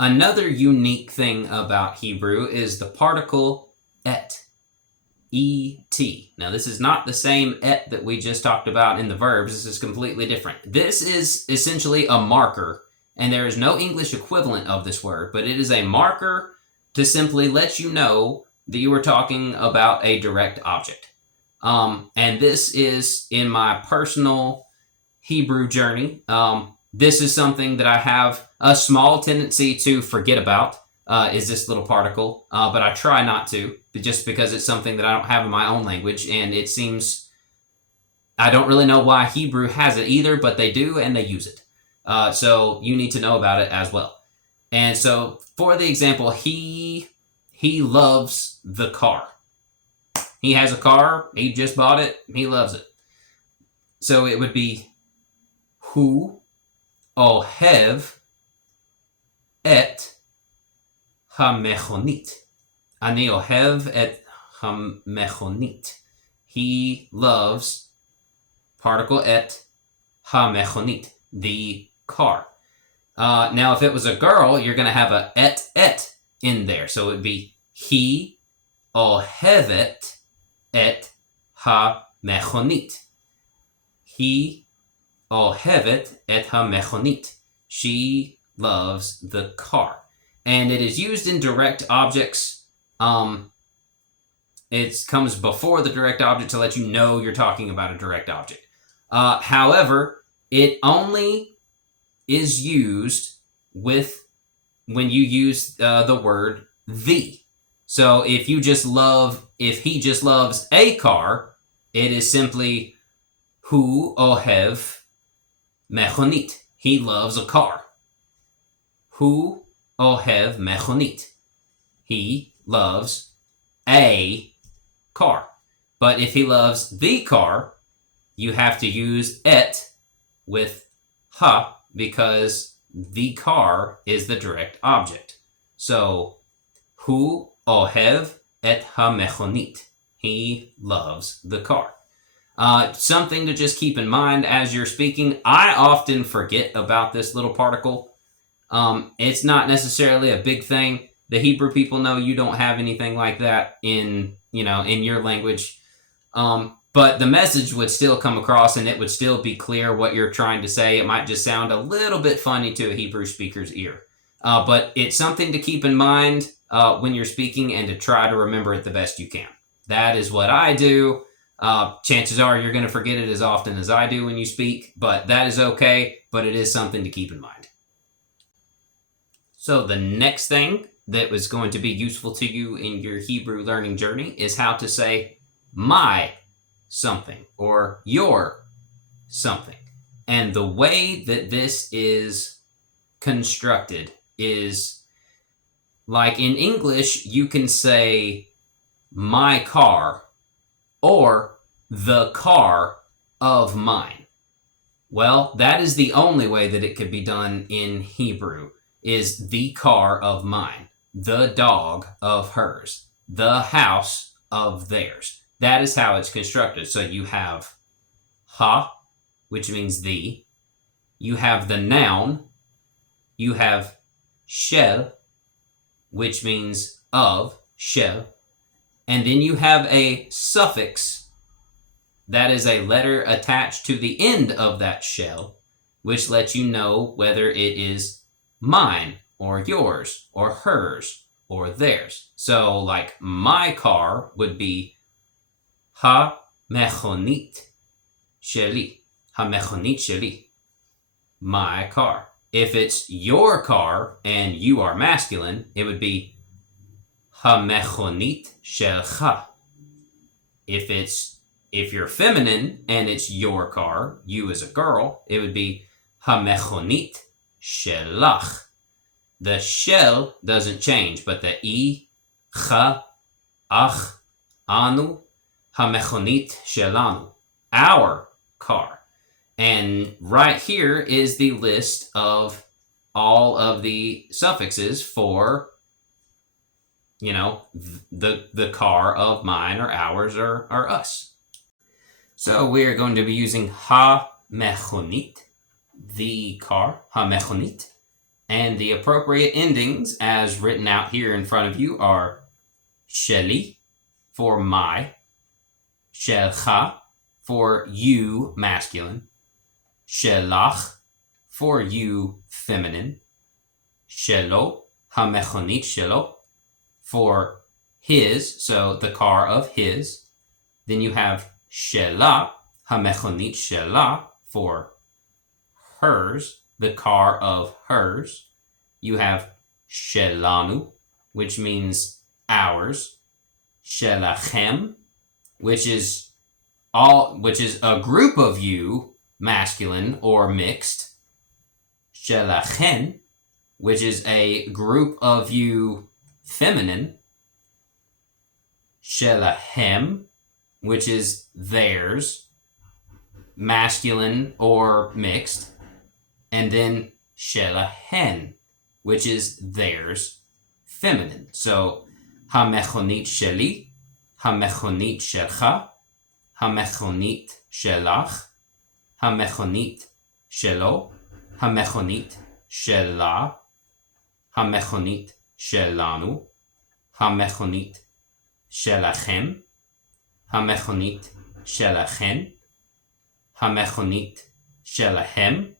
Another unique thing about Hebrew is the particle et. Et. Now, this is not the same et that we just talked about in the verbs. This is completely different. This is essentially a marker, and there is no English equivalent of this word, but it is a marker to simply let you know that you were talking about a direct object. And this is in my personal Hebrew journey. This is something that I have a small tendency to forget about, is this little particle, but I try not to, just because it's something that I don't have in my own language, and it seems, I don't really know why Hebrew has it either, but they do, and they use it. So you need to know about it as well. And so for the example, he loves the car. He has a car, he just bought it, he loves it. So it would be hu ohev et hamechonit. Ani ohev et hamechonit. He loves, particle et, hamechonit, the car. Now, if it was a girl, you're going to have a et in there. So it would be he ohevet et hamechonit. He ohevet et hamechonit. She loves the car. And it is used in direct objects. It comes before the direct object to let you know you're talking about a direct object. However, it only is used when you use the word the. So if he just loves a car, it is simply hu ohev mechonit. He loves a car. Hu ohev mechonit. He loves a car. But if he loves the car, you have to use et with ha, because the car is the direct object. So, hu ohev et hamechonit. He loves the car. Something to just keep in mind as you're speaking. I often forget about this little particle. It's not necessarily a big thing. The Hebrew people know you don't have anything like that in your language. But the message would still come across, and it would still be clear what you're trying to say. It might just sound a little bit funny to a Hebrew speaker's ear. But it's something to keep in mind when you're speaking, and to try to remember it the best you can. That is what I do. Chances are you're going to forget it as often as I do when you speak, but that is okay. But it is something to keep in mind. So the next thing that was going to be useful to you in your Hebrew learning journey is how to say my something or your something. And the way that this is constructed is like in English, you can say my car or the car of mine. Well, that is the only way that it could be done in Hebrew, is the car of mine, the dog of hers, the house of theirs. That is how it's constructed. So you have ha, which means the. You have the noun. You have shel, which means of, shel. And then you have a suffix that is a letter attached to the end of that shell, which lets you know whether it is mine or yours or hers or theirs. So like my car would be ha mechonit sheli. Ha mechonit sheli. My car. If it's your car and you are masculine, it would be ha mechonit shelcha. If you're feminine and it's your car, you as a girl, it would be ha mechonit shelach. The shell doesn't change, but the i, cha, ach, anu, hamechonit shelanu, our car. And right here is the list of all of the suffixes for, the car of mine or ours or us. So we are going to be using ha mechonit, the car, ha mechonit. And the appropriate endings, as written out here in front of you, are sheli for my, shelcha for you, masculine, shelach for you, feminine, shelo, hamechonit shelo, for his, so the car of his. Then you have shela, hamechonit shela, for hers, the car of hers. You have shelanu, which means ours. Shelachem, which is a group of you, masculine or mixed. Shelachen, which is a group of you, feminine. Shelahem, which is theirs, masculine or mixed. And then shelahen, which is theirs, feminine. So hamechonit sheli, hamechonit shelcha, hamechonit shelach, hamechonit shelo, hamechonit shela, hamechonit shelanu, hamechonit shelachem, hamechonit shelachen, hamechonit shelahem,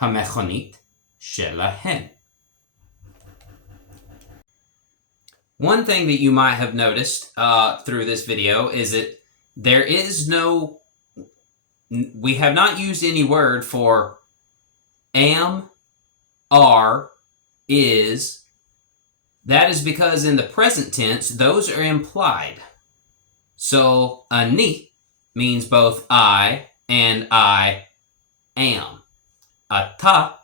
hamechonit shelahen. One thing that you might have noticed through this video is that we have not used any word for am, are, is. That is because in the present tense, those are implied. So ani means both I and I am. Ata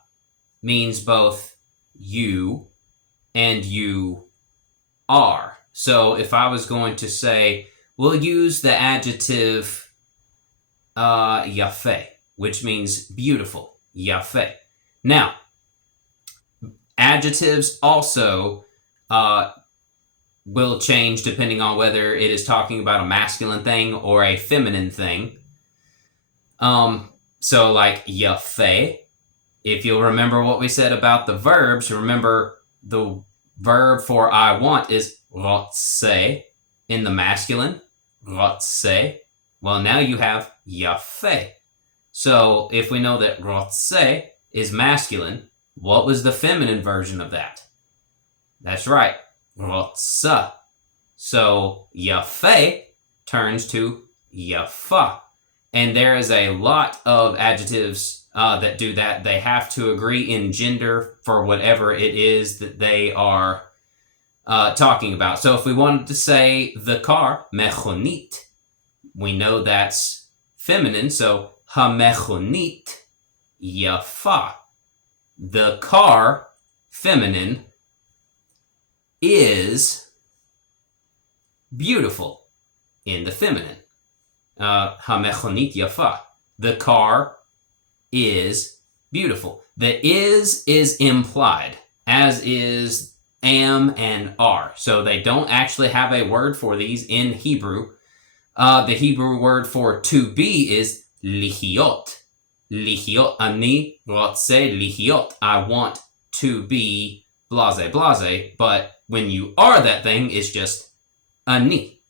means both you and you are. So if I was going to say, we'll use the adjective yafeh, which means beautiful, yafeh. Now, adjectives also will change depending on whether it is talking about a masculine thing or a feminine thing. So like yafeh, if you'll remember what we said about the verbs, remember the verb for I want is rotse in the masculine, rotse. Well, now you have yafeh. So if we know that rotse is masculine, what was the feminine version of that? That's right, rotsa. So yafeh turns to yafa. And there is a lot of adjectives that do that. They have to agree in gender for whatever it is that they are talking about. So if we wanted to say the car, mechonit, we know that's feminine. So hamechonit yafa. The car, feminine, is beautiful in the feminine. Hamechonit yafa. The car is beautiful. The is implied, as is am and are. So they don't actually have a word for these in Hebrew. The Hebrew word for to be is lihiot. Lihiot. Ani rotse lihiot. I want to be blase blase. But when you are that thing, it's just ani.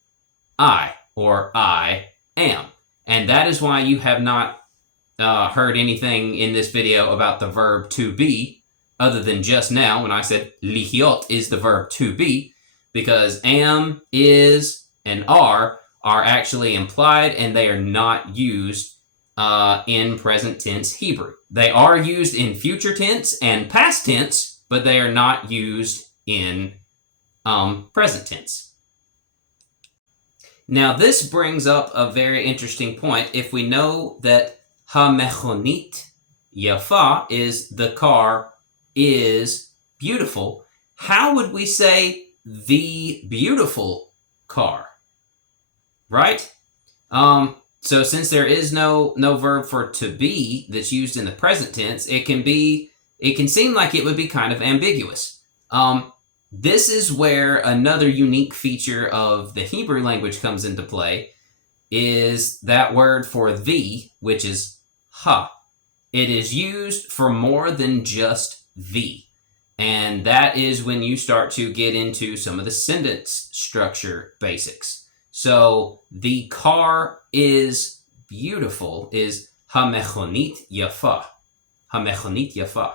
I, or I am. And that is why you have not heard anything in this video about the verb to be, other than just now when I said lihiot is the verb to be, because am, is, and are actually implied, and they are not used in present tense Hebrew. They are used in future tense and past tense, but they are not used in present tense. Now, this brings up a very interesting point. If we know that hamechonit yafa is the car is beautiful, how would we say the beautiful car? Right? So since there is no verb for to be that's used in the present tense, it can seem like it would be kind of ambiguous. This is where another unique feature of the Hebrew language comes into play, is that word for the, which is ha. It is used for more than just the. And that is when you start to get into some of the sentence structure basics. So the car is beautiful is hamechonit yafa. Hamechonit yafa.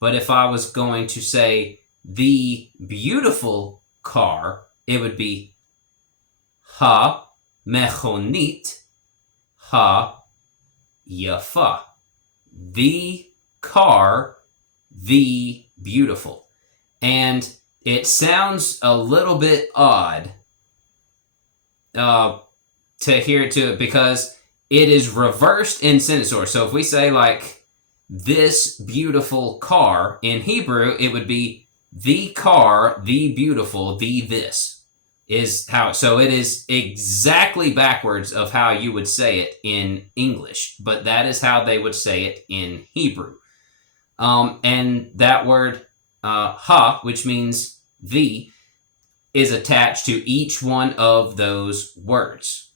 But if I was going to say the beautiful car, it would be ha-mechonit ha-yafa. The car, the beautiful. And it sounds a little bit odd to hear it to it because it is reversed in sentence order. So if we say like this beautiful car in Hebrew, it would be the car, the beautiful, the this is how. So it is exactly backwards of how you would say it in English, but that is how they would say it in Hebrew. And that word ha, which means the, is attached to each one of those words.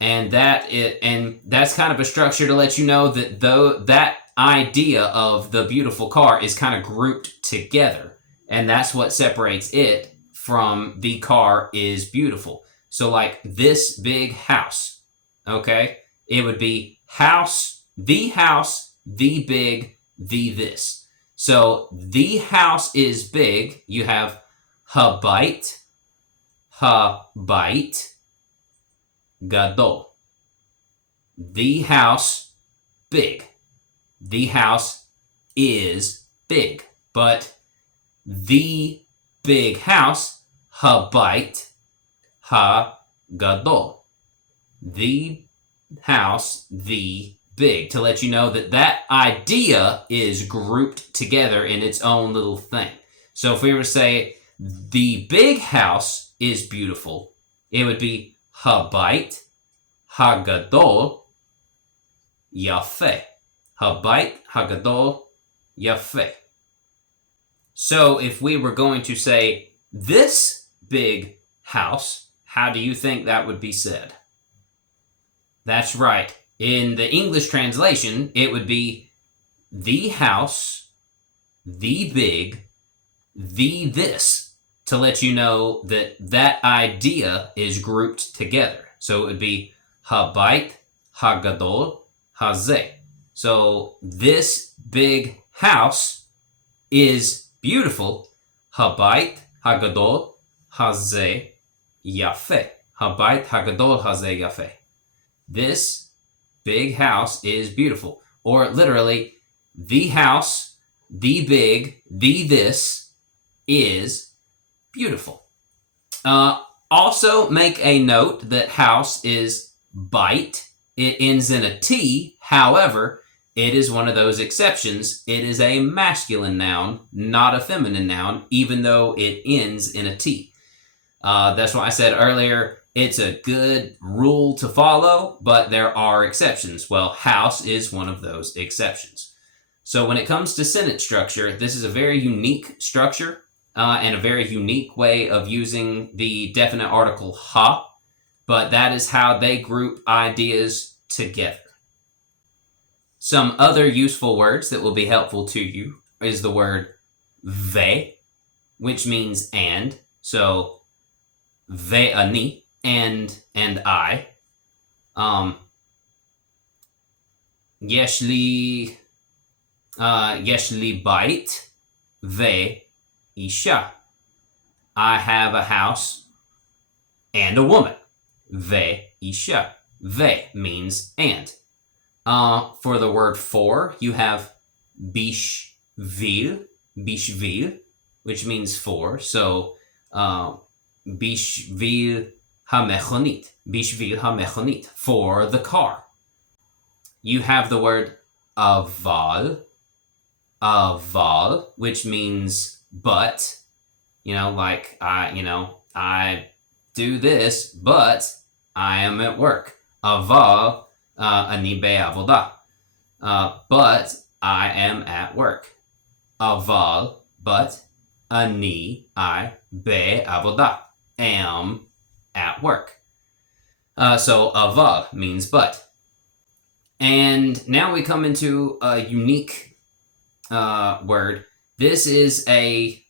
And that's kind of a structure to let you know that that idea of the beautiful car is kind of grouped together. And that's what separates it from the car is beautiful. So like this big house, okay? It would be house, the big, the this. So the house is big. You have habait, gadol. The house, big. The house is big. But the big house, habait, gadol. The house, the big, to let you know that that idea is grouped together in its own little thing. So if we were to say the big house is beautiful, it would be habait hagadol yafeh. Habait hagadol yafeh. So if we were going to say this big house, how do you think that would be said? That's right. In the English translation, it would be the house, the big, the this, to let you know that that idea is grouped together. So it would be habait, hagadol, hazeh. So this big house is beautiful. Habait, hagadol, hazeh, yafeh. Habait, hagadol, hazeh, yafeh. This big house is beautiful. Or literally, the house, the big, the this is beautiful. Also, make a note that house is bite. It ends in a T. However, it is one of those exceptions. It is a masculine noun, not a feminine noun, even though it ends in a T. That's why I said earlier, it's a good rule to follow, but there are exceptions. Well, house is one of those exceptions. So when it comes to sentence structure, this is a very unique structure and a very unique way of using the definite article ha, but that is how they group ideas together. Some other useful words that will be helpful to you is the word ve, which means and. So ve'ani, and I. Yesh li bait ve isha. I have a house and a woman. Ve isha. Ve means and. For the word for, you have bishvil, which means for. So bishvil hamechonit, for the car. You have the word aval, which means but. Like I do this, but I am at work. Aval ani be'avodah. But I am at work. Aval, but ani, I, be'avodah, am at work. So aval means but. And now we come into a unique word. This is a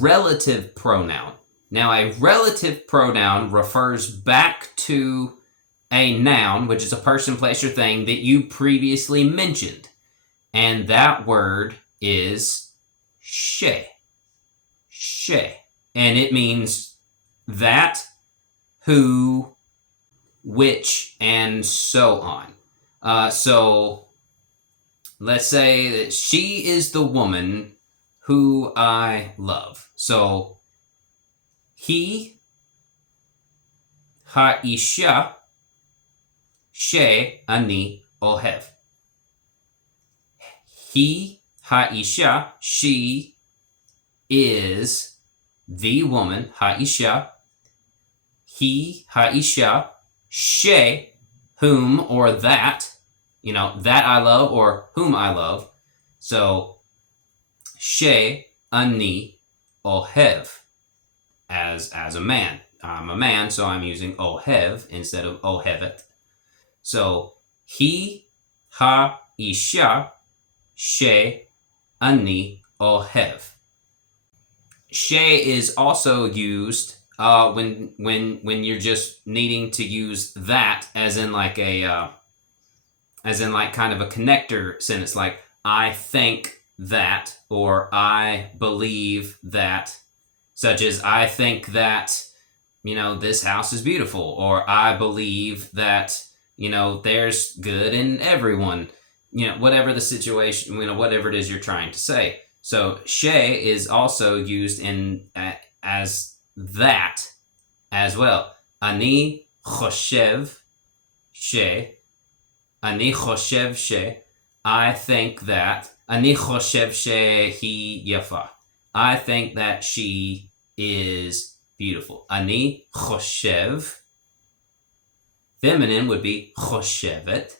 relative pronoun. Now, a relative pronoun refers back to a noun, which is a person, place, or thing that you previously mentioned. And that word is she. She. And it means that, who, which, and so on. So let's say that she is the woman who I love. So he, ha'isha, she ani ohev. He, ha'isha, she is the woman, ha'isha. He, ha'isha, she, whom or that, that I love or whom I love. So, she, ani, ohev, as a man. I'm a man, so I'm using ohev instead of ohevet. So, he, ha'isha, she, ani, ohev. She is also used when you're just needing to use that as in like kind of a connector sentence, like I think that, or I believe that, such as I think that this house is beautiful, or I believe that there's good in everyone, whatever the situation, whatever it is you're trying to say. So she is also used as that as well. Ani choshev she. Ani choshev she. I think that. Ani choshev she hi yafa. I think that she is beautiful. Ani choshev. Feminine would be choshevet.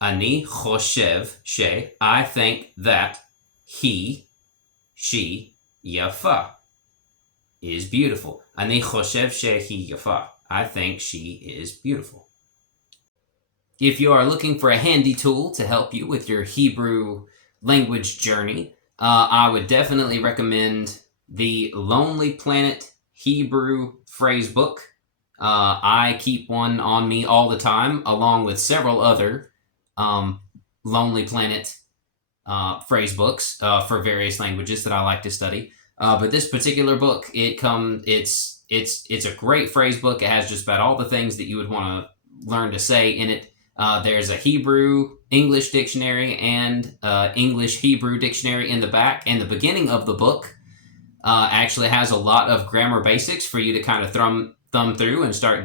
Ani choshev she. I think that she yafa is beautiful. Ani choshev shehi yafa. I think she is beautiful. If you are looking for a handy tool to help you with your Hebrew language journey, I would definitely recommend the Lonely Planet Hebrew phrase book. I keep one on me all the time, along with several other Lonely Planet phrase books for various languages that I like to study. But this particular book, it's a great phrase book. It has just about all the things that you would want to learn to say in it. There's a Hebrew English dictionary and English Hebrew dictionary in the back, and the beginning of the book actually has a lot of grammar basics for you to kind of thumb through and start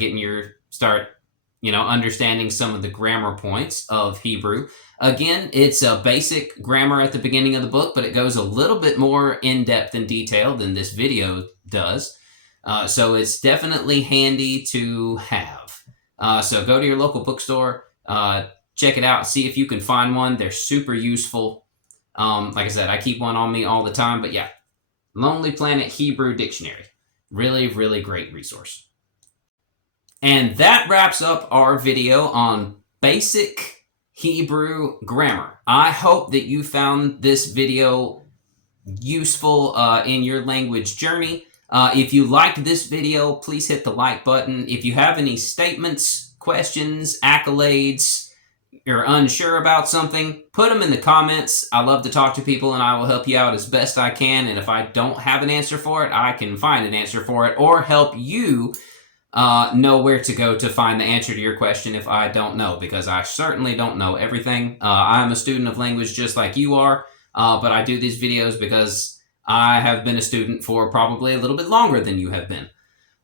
understanding some of the grammar points of Hebrew. Again, it's a basic grammar at the beginning of the book, but it goes a little bit more in-depth and detailed than this video does. So it's definitely handy to have. So go to your local bookstore, check it out, see if you can find one. They're super useful. Like I said, I keep one on me all the time, but yeah, Lonely Planet Hebrew Dictionary. Really, really great resource. And that wraps up our video on basic Hebrew grammar. I hope that you found this video useful in your language journey. If you liked this video, please hit the like button. If you have any statements, questions, accolades, you're unsure about something, put them in the comments. I love to talk to people, and I will help you out as best I can. And if I don't have an answer for it, I can find an answer for it or help you know where to go to find the answer to your question if I don't know, because I certainly don't know everything. I'm a student of language just like you are, but I do these videos because I have been a student for probably a little bit longer than you have been.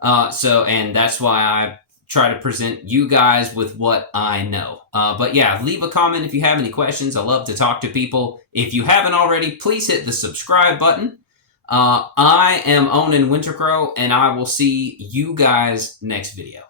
And that's why I try to present you guys with what I know. But yeah, leave a comment if you have any questions. I love to talk to people. If you haven't already, please hit the subscribe button. I am Onen Wintercrow, and I will see you guys next video.